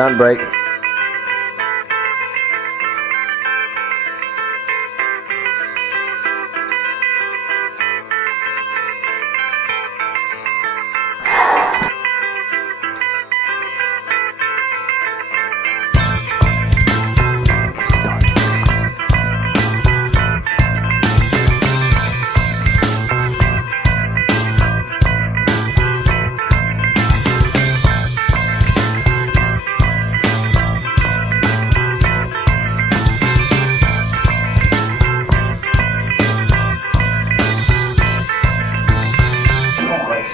Stunt break.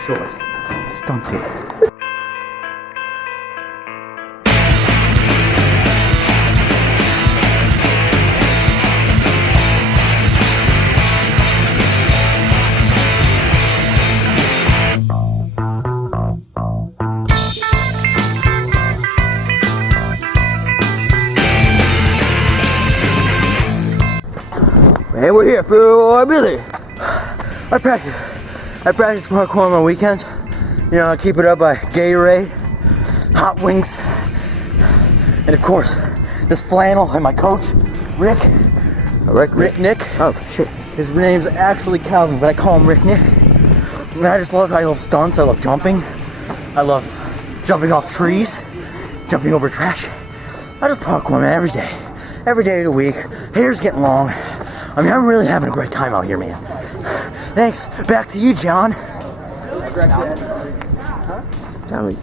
Short. Stunt it. And we're here for Billy. I practice parkour on my weekends. You know, I keep it up by Gatorade, hot wings, and of course, this flannel and my coach, Rick. Rick Nick. Oh shit. His name's actually Calvin, but I call him Rick Nick. And I love stunts, I love jumping. I love jumping off trees, jumping over trash. I just parkour, man, every day. Every day of the week. Hair's getting long. I mean, I'm really having a great time out here, man. Thanks. Back to you, John. Charlie.